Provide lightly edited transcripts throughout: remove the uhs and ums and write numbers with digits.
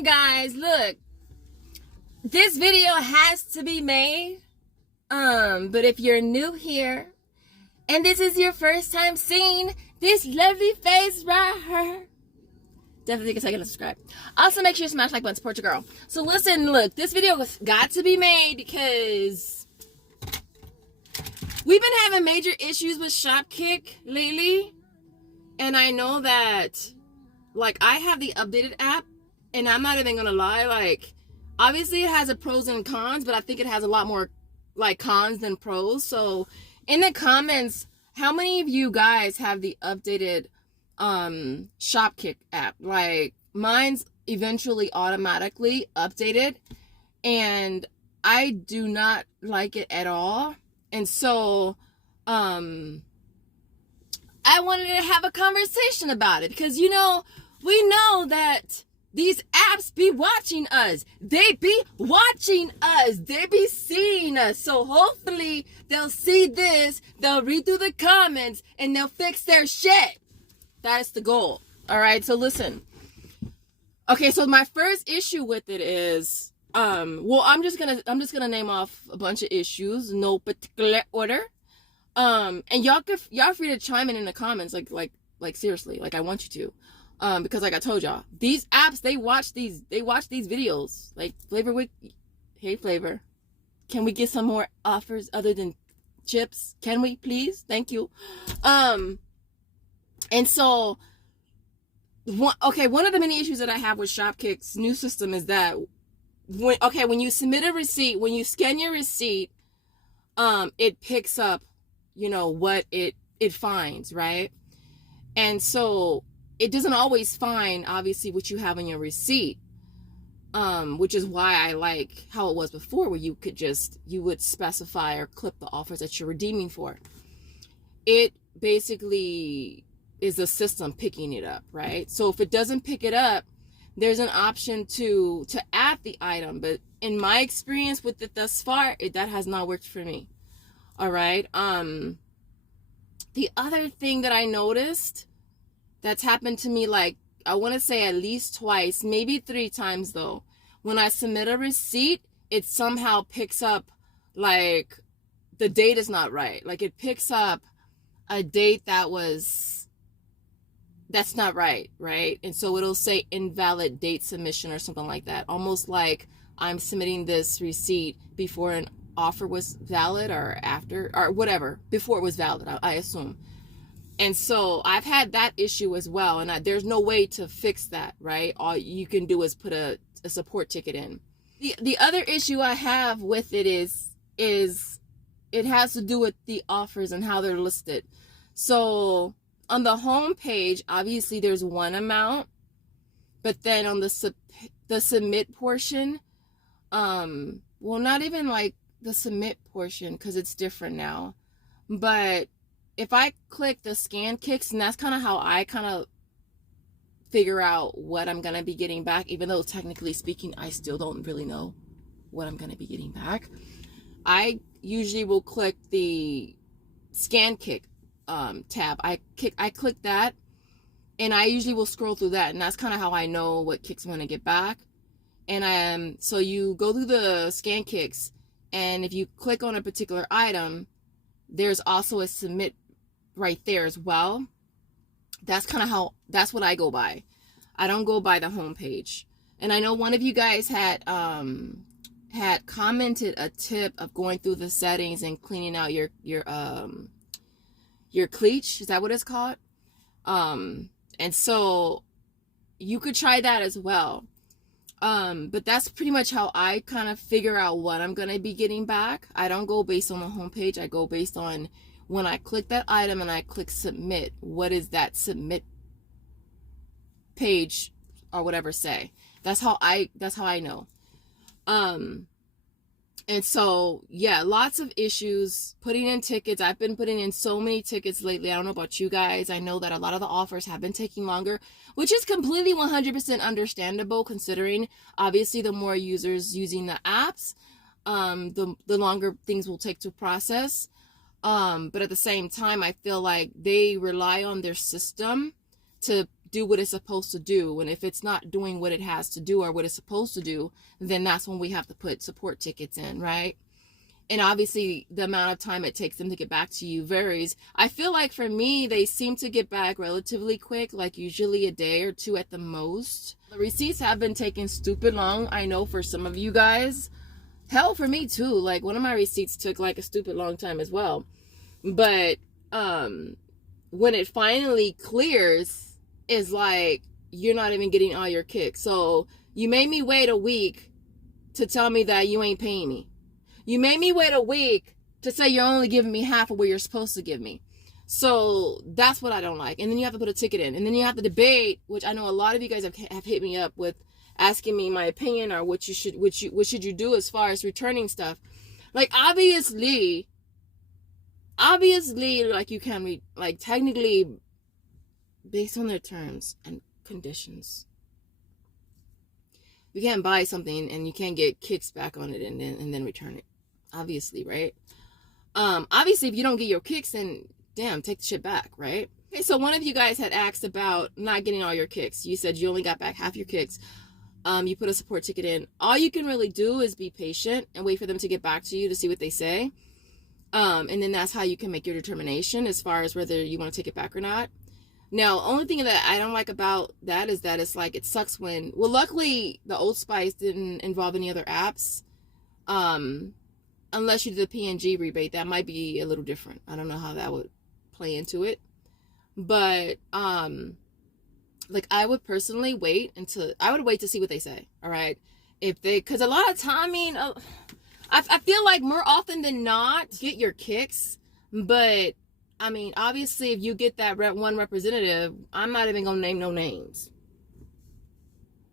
Alright guys, look, this video has to be made, but if you're new here, and this is your first time seeing this lovely face right here, definitely take a second to subscribe. Also, make sure you smash like button, support your girl. So listen, look, this video has got to be made because we've been having major issues with Shopkick lately, and I know that, like, I have the updated app, and I'm not even gonna lie, like, obviously it has a pros and cons, but I think it has a lot more, like, cons than pros. So in the comments, how many of you guys have the updated Shopkick app? Like, mine's eventually automatically updated, and I do not like it at all. And so I wanted to have a conversation about it because, you know, we know that these apps be watching us. They be watching us. They be seeing us. So hopefully they'll see this, they'll read through the comments, and they'll fix their shit. That's the goal. All right, so listen. Okay, so my first issue with it is, well, I'm just gonna name off a bunch of issues, no particular order. And y'all free to chime in the comments, like seriously, like I want you to. Because like I told y'all, these apps, they watch these videos. Like Flavor Week, hey Flavor, can we get some more offers other than chips? Can we please? Thank you. And so, one of the many issues that I have with Shopkick's new system is that when you submit a receipt, when you scan your receipt, it picks up, you know, what it finds, right? And so it doesn't always find, obviously, what you have on your receipt, which is why I like how it was before, where you would specify or clip the offers that you're redeeming for. It basically is the system picking it up, right? So if it doesn't pick it up, there's an option to add the item, but in my experience with it thus far, that has not worked for me. All right. The other thing that I noticed that's happened to me, like, I want to say at least twice, maybe 3 times though. When I submit a receipt, it somehow picks up, like, the date is not right. Like, it picks up a date that's not right, right? And so it'll say invalid date submission or something like that. Almost like I'm submitting this receipt before an offer was valid or after, or whatever, before it was valid, I assume. And so I've had that issue as well, and there's no way to fix that, right? All you can do is put a support ticket in. The other issue I have with it is it has to do with the offers and how they're listed. So on the home page, obviously there's one amount, but then on the submit portion, well, not even like the submit portion, because it's different now, but if I click the scan kicks, and that's kind of how I kind of figure out what I'm going to be getting back, even though technically speaking, I still don't really know what I'm going to be getting back. I usually will click the scan kick tab. I click that, and I usually will scroll through that, and that's kind of how I know what kicks I'm going to get back. And so you go through the scan kicks, and if you click on a particular item, there's also a submit right there as well. That's what I go by. I don't go by the home page. And I know one of you guys had commented a tip of going through the settings and cleaning out your cleach. Is that what it's called? And so you could try that as well. But that's pretty much how I kind of figure out what I'm going to be getting back. I don't go based on the homepage. I go based on when I click that item and I click submit, what is that submit page or whatever say. That's how I know. And so, yeah, lots of issues putting in tickets. I've been putting in so many tickets lately. I don't know about you guys. I know that a lot of the offers have been taking longer, which is completely 100% understandable, considering obviously the more users using the apps, the longer things will take to process. But at the same time, I feel like they rely on their system to do what it's supposed to do. And if it's not doing what it has to do or what it's supposed to do, then that's when we have to put support tickets in, right? And obviously the amount of time it takes them to get back to you varies. I feel like for me, they seem to get back relatively quick, like usually a day or two at the most. The receipts have been taking stupid long, I know, for some of you guys. Hell, for me too. Like, one of my receipts took like a stupid long time as well. But when it finally clears, it's like you're not even getting all your kicks. So you made me wait a week to tell me that you ain't paying me. You made me wait a week to say you're only giving me half of what you're supposed to give me. So that's what I don't like. And then you have to put a ticket in, and then you have to debate, which I know a lot of you guys have hit me up with, asking me my opinion or what should you do as far as returning stuff. Like, obviously, like, you can like, technically, based on their terms and conditions, you can't buy something and you can't get kicks back on it and then return it. Obviously, right? Obviously, if you don't get your kicks, then damn, take the shit back, right? Okay, so one of you guys had asked about not getting all your kicks. You said you only got back half your kicks. You put a support ticket in. All you can really do is be patient and wait for them to get back to you to see what they say. And then that's how you can make your determination as far as whether you want to take it back or not. Now, only thing that I don't like about that is that it's like, it sucks when, well, luckily the Old Spice didn't involve any other apps. Unless you did the PNG rebate, that might be a little different. I don't know how that would play into it. But, like, I would personally wait to see what they say. All right. Cause a lot of time, I mean, I feel like more often than not, get your kicks. But I mean, obviously, if you get that one representative, I'm not even gonna name no names,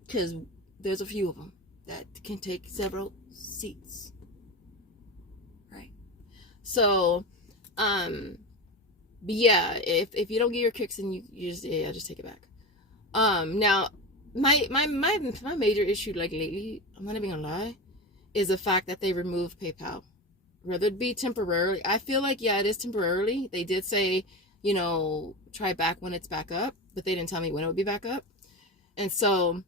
cause there's a few of them that can take several seats. Right. So, but yeah, if you don't get your kicks, and you just take it back. Now, my major issue, like, lately, I'm not even gonna lie, is the fact that they removed PayPal. Whether it be temporarily, I feel like, yeah, it is temporarily. They did say, you know, try back when it's back up, but they didn't tell me when it would be back up. And so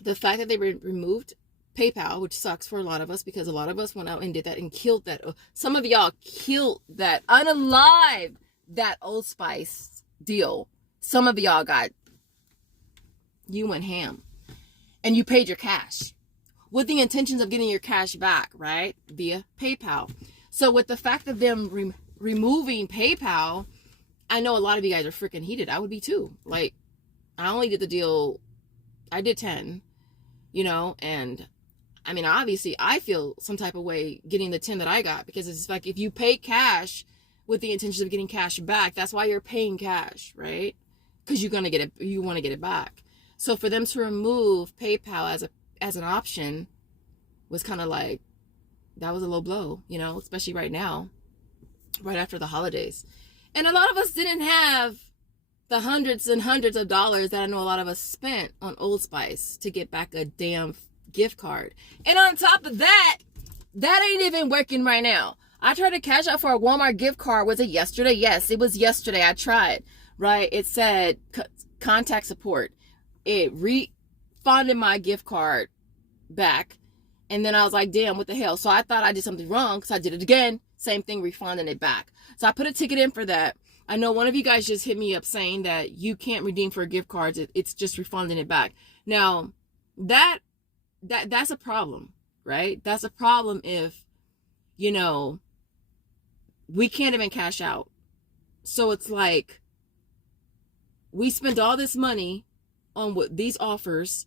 the fact that they removed PayPal, which sucks for a lot of us, because a lot of us went out and did that and killed that. Some of y'all killed that, unalive that Old Spice deal. Some of y'all you went ham and you paid your cash with the intentions of getting your cash back, right? Via PayPal. So with the fact of them removing PayPal, I know a lot of you guys are freaking heated. I would be too. Like, I only did the deal, I did 10, you know, and I mean, obviously I feel some type of way getting the 10 that I got, because it's like, if you pay cash with the intention of getting cash back, that's why you're paying cash, right? Because you want to get it back. So for them to remove PayPal as an option was kind of like, that was a low blow, you know, especially right now, right after the holidays. And a lot of us didn't have the hundreds and hundreds of dollars that I know a lot of us spent on Old Spice to get back a damn gift card. And on top of that, that ain't even working right now. I tried to cash out for a Walmart gift card. Was it yesterday? Yes, it was yesterday. I tried, right? It said contact support. It refunded my gift card back. And then I was like, damn, what the hell? So I thought I did something wrong, because I did it again. Same thing, refunding it back. So I put a ticket in for that. I know one of you guys just hit me up saying that you can't redeem for gift cards. It's just refunding it back. Now, that's a problem, right? That's a problem if, you know, we can't even cash out. So it's like, we spent all this money on these offers,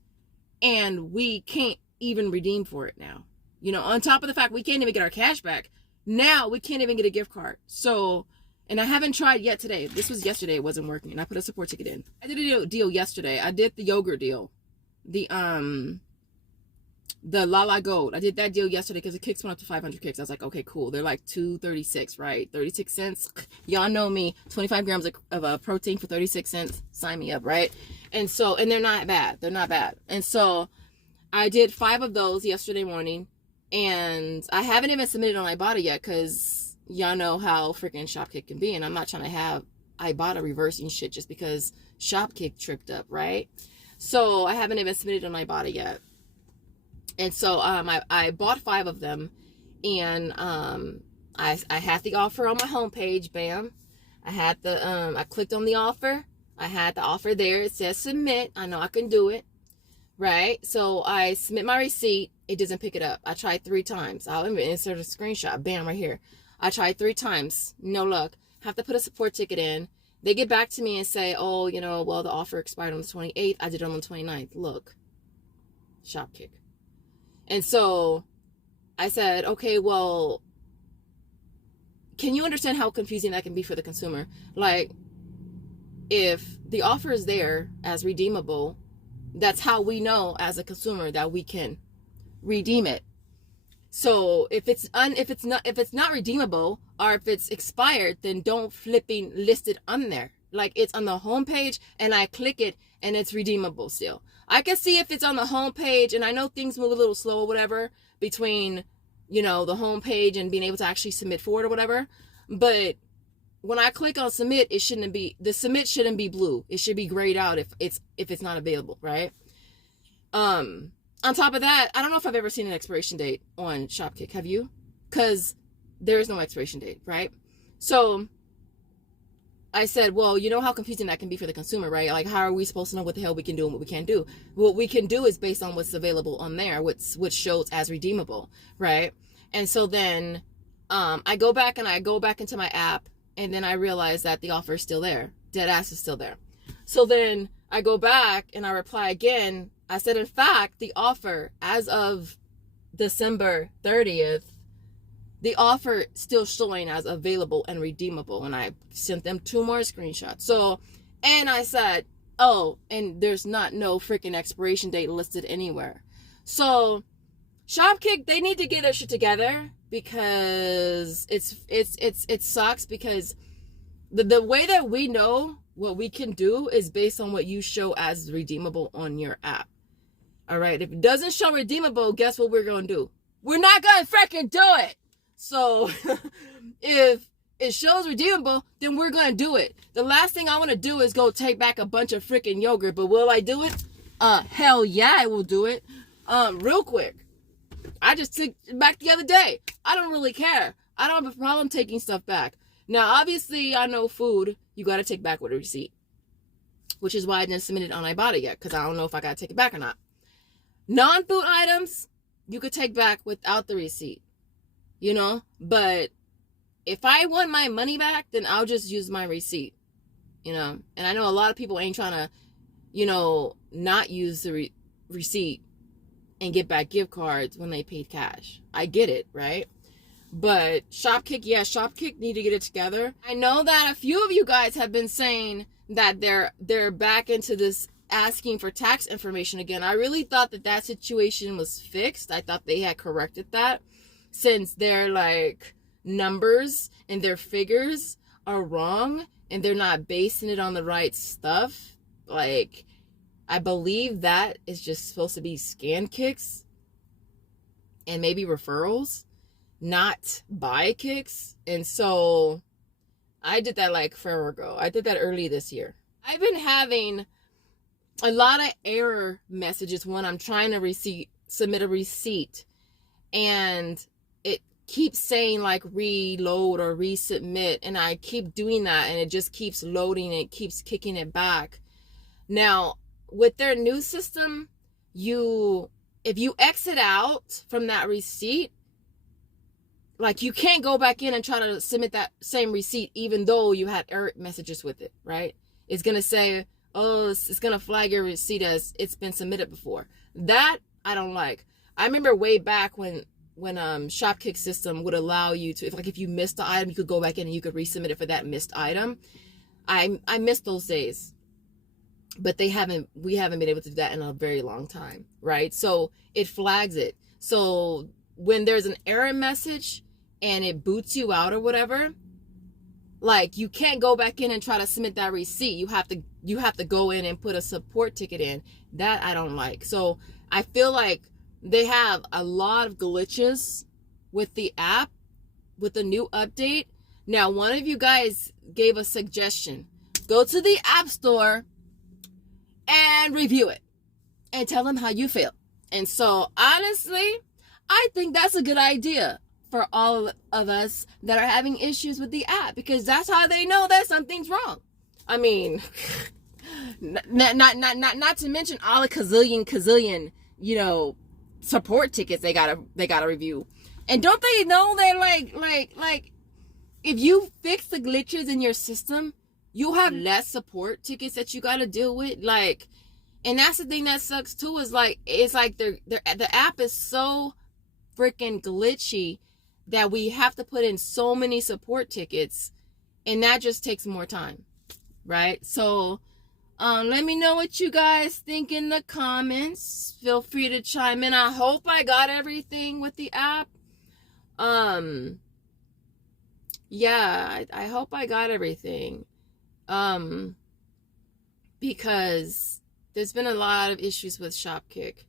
and we can't even redeem for it now. You know, on top of the fact we can't even get our cash back. Now we can't even get a gift card. So, and I haven't tried yet today. This was yesterday. It wasn't working. And I put a support ticket in. I did a deal yesterday. I did the yogurt deal. The Lala Gold. I did that deal yesterday because the kicks went up to 500 kicks. I was like, okay, cool. They're like $2.36, right? 36 cents. Y'all know me. 25 grams of protein for 36 cents. Sign me up, right? And so, and they're not bad. They're not bad. And so I did 5 of those yesterday morning, and I haven't even submitted on Ibotta yet, because y'all know how freaking Shopkick can be, and I'm not trying to have Ibotta reversing shit just because Shopkick tripped up, right? So I haven't even submitted on Ibotta yet. And so I bought 5 of them, and I had the offer on my homepage. Bam. I had I clicked on the offer. I had the offer there. It says submit. I know I can do it, right? So I submit my receipt. It doesn't pick it up. I tried 3 times. I'll even insert a screenshot. Bam, right here. I tried 3 times. No luck. Have to put a support ticket in. They get back to me and say, oh, you know, well, the offer expired on the 28th. I did it on the 29th. Look, Shopkick. And so I said, okay, well, can you understand how confusing that can be for the consumer? Like, if the offer is there as redeemable, that's how we know as a consumer that we can redeem it. So if it's not redeemable, or if it's expired, then don't flipping list it on there. Like, it's on the home page and I click it and it's redeemable still. I can see if it's on the home page, and I know things move a little slow or whatever between, you know, the home page and being able to actually submit for it or whatever. But when I click on submit, the submit shouldn't be blue. It should be grayed out if it's not available, right? On top of that, I don't know if I've ever seen an expiration date on Shopkick. Have you? Because there is no expiration date, right? So I said, well, you know how confusing that can be for the consumer, right? Like, how are we supposed to know what the hell we can do and what we can't do? What we can do is based on what's available on there, which shows as redeemable, right? And so then I go back into my app, and then I realize that the offer is still there. Deadass is still there. So then I go back and I reply again. I said, in fact, the offer as of December 30th, the offer still showing as available and redeemable. And I sent them 2 more screenshots. So, and I said, oh, and there's no freaking expiration date listed anywhere. So Shopkick, they need to get their shit together, because it sucks, because the way that we know what we can do is based on what you show as redeemable on your app. All right. If it doesn't show redeemable, guess what we're going to do? We're not going to freaking do it. So if it shows redeemable, then we're going to do it. The last thing I want to do is go take back a bunch of freaking yogurt, but will I do it? Hell yeah, I will do it. Real quick. I just took it back the other day. I don't really care. I don't have a problem taking stuff back. Now, obviously, I know food, you got to take back with a receipt, which is why I didn't submit it on Ibotta yet, because I don't know if I got to take it back or not. Non-food items, you could take back without the receipt, you know, but if I want my money back, then I'll just use my receipt, you know, and I know a lot of people ain't trying to, you know, not use the receipt and get back gift cards when they paid cash. I get it, right? But Shopkick, yeah, Shopkick need to get it together. I know that a few of you guys have been saying that they're back into this asking for tax information again. I really thought that situation was fixed. I thought they had corrected that, since their like numbers and their figures are wrong and they're not basing it on the right stuff. Like, I believe that is just supposed to be scan kicks and maybe referrals, not buy kicks. And so I did that like forever ago. I did that early this year. I've been having a lot of error messages when I'm trying to submit a receipt, and it keeps saying like reload or resubmit, and I keep doing that and it just keeps loading and it keeps kicking it back. Now, with their new system, if you exit out from that receipt, like, you can't go back in and try to submit that same receipt even though you had error messages with it, right? It's going to say, oh, it's going to flag your receipt as it's been submitted before. That I don't like. I remember way back when Shopkick system would allow you to, if you missed the item, you could go back in and you could resubmit it for that missed item. I missed those days. But we haven't been able to do that in a very long time, right? So it flags it. So when there's an error message and it boots you out or whatever, like, you can't go back in and try to submit that receipt. You have to go in and put a support ticket in. That I don't like. So I feel like they have a lot of glitches with the app, with the new update. Now, one of you guys gave a suggestion. Go to the App Store and review it and tell them how you feel. And so, honestly, I think that's a good idea for all of us that are having issues with the app, because that's how they know that something's wrong. I mean, not to mention all the gazillion, you know, support tickets they gotta review. And don't they know that like if you fix the glitches in your system, you'll have less support tickets that you gotta deal with. Like, and that's the thing that sucks too, is like, it's like the app is so freaking glitchy that we have to put in so many support tickets, and that just takes more time, right? So let me know what you guys think in the comments. Feel free to chime in. I hope I got everything with the app. Yeah, I hope I got everything. Because there's been a lot of issues with Shopkick.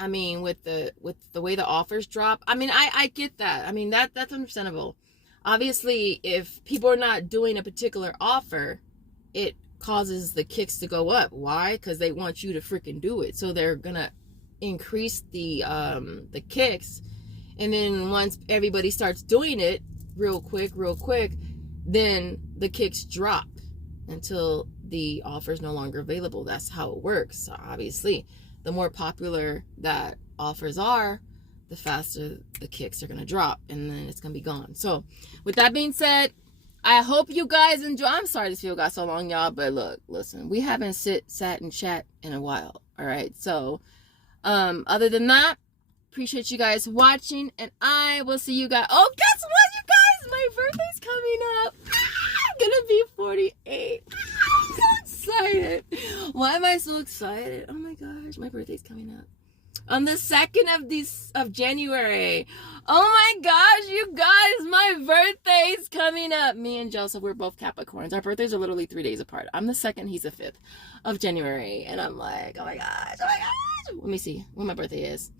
I mean, with the way the offers drop. I mean, I get that. I mean, that's understandable. Obviously, if people are not doing a particular offer, it causes the kicks to go up. Why? Because they want you to freaking do it. So they're gonna increase the kicks, and then once everybody starts doing it real quick, then the kicks drop until the offer is no longer available. That's how it works. So obviously, the more popular that offers are, the faster the kicks are going to drop, and then it's going to be gone. So with that being said, I hope you guys enjoy. I'm sorry this video got so long, y'all, but look, listen, we haven't sat and chat in a while. All right. So other than that, appreciate you guys watching, and I will see you guys. Oh, guess what, you guys? My birthday's coming up. I'm going to be 48. I'm so excited. Why am I so excited? Oh my gosh, my birthday's coming up on the 2nd of January. Oh my gosh, you guys, my birthday's coming up. Me and Joseph, we're both Capricorns. Our birthdays are literally 3 days apart. I'm the 2nd, he's the 5th of January. And I'm like, oh my gosh. Let me see when my birthday is.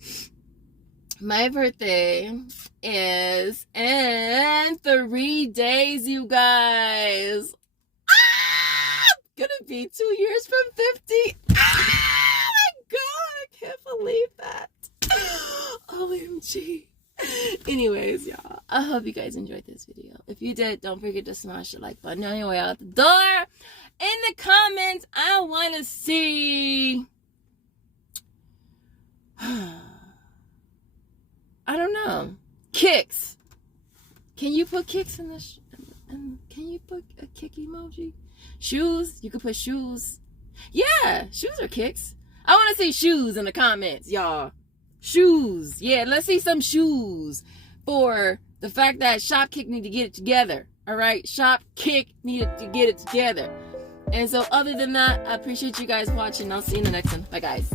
My birthday is in 3 days, you guys. Gonna be 2 years from 50. God, I can't believe that. OMG. Anyways, y'all, I hope you guys enjoyed this video. If you did, don't forget to smash the like button on your way out the door. In the comments, I want to see... I don't know. Kicks. Can you put kicks in the... can you put a kick emoji? Shoes. You could put shoes. Yeah, shoes are kicks. I want to see shoes in the comments, y'all. Shoes. Yeah, let's see some shoes for the fact that Shopkick need to get it together. All right? Shopkick needed to get it together. And so other than that, I appreciate you guys watching. I'll see you in the next one. Bye, guys.